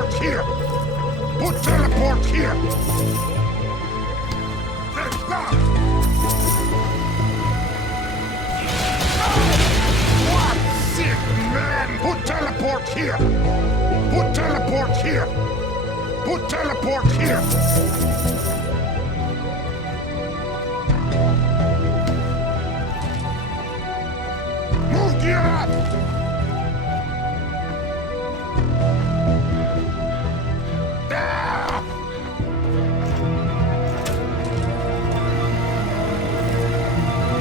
teleport here! Put teleport here! Stop! What sick man! Put teleport here! Put teleport here! Put teleport here! Move gear up! Ah!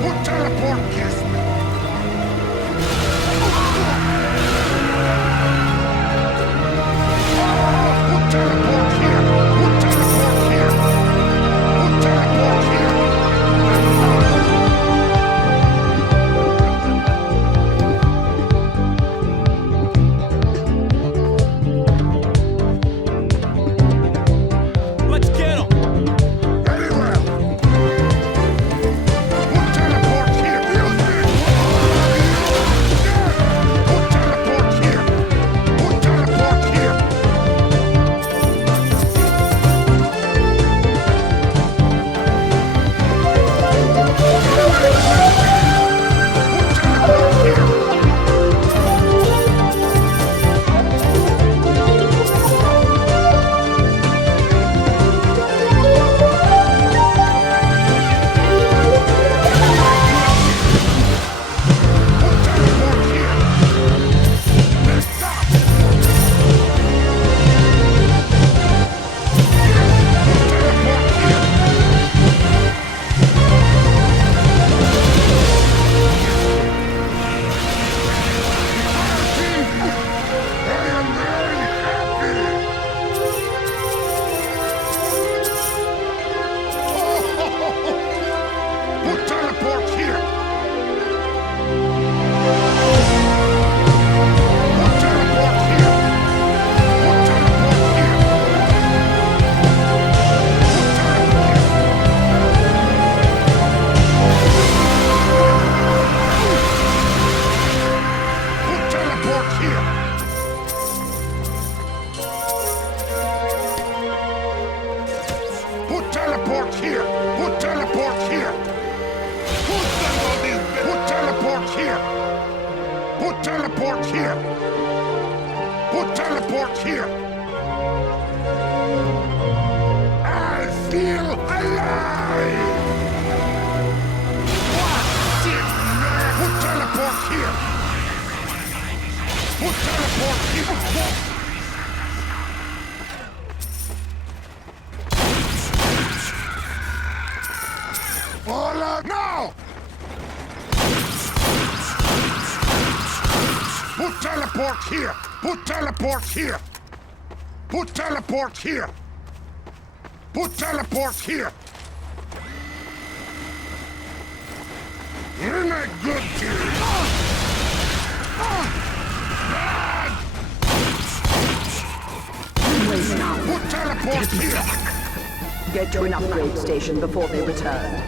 Put teleport kiss me! Put teleport here! Put teleport here! Put teleport here! Let's get him! Very well! Put teleport here! Put teleport here! Put teleport here! Put teleport here! Put teleport here! Stop! Put teleport here! I am very happy! Put teleport here! Put teleport here! Put teleport here! Put teleport Put teleport here! Put teleport here! Put teleport here! Put teleport here! Put teleport here! Put teleport here! I feel alive! What sick man! Put teleport here! Put teleport here! All out now! Put teleport here! Put teleport here! Put teleport here! Put teleport here! We're not good team! Put teleport here! Get to an upgrade station before they return.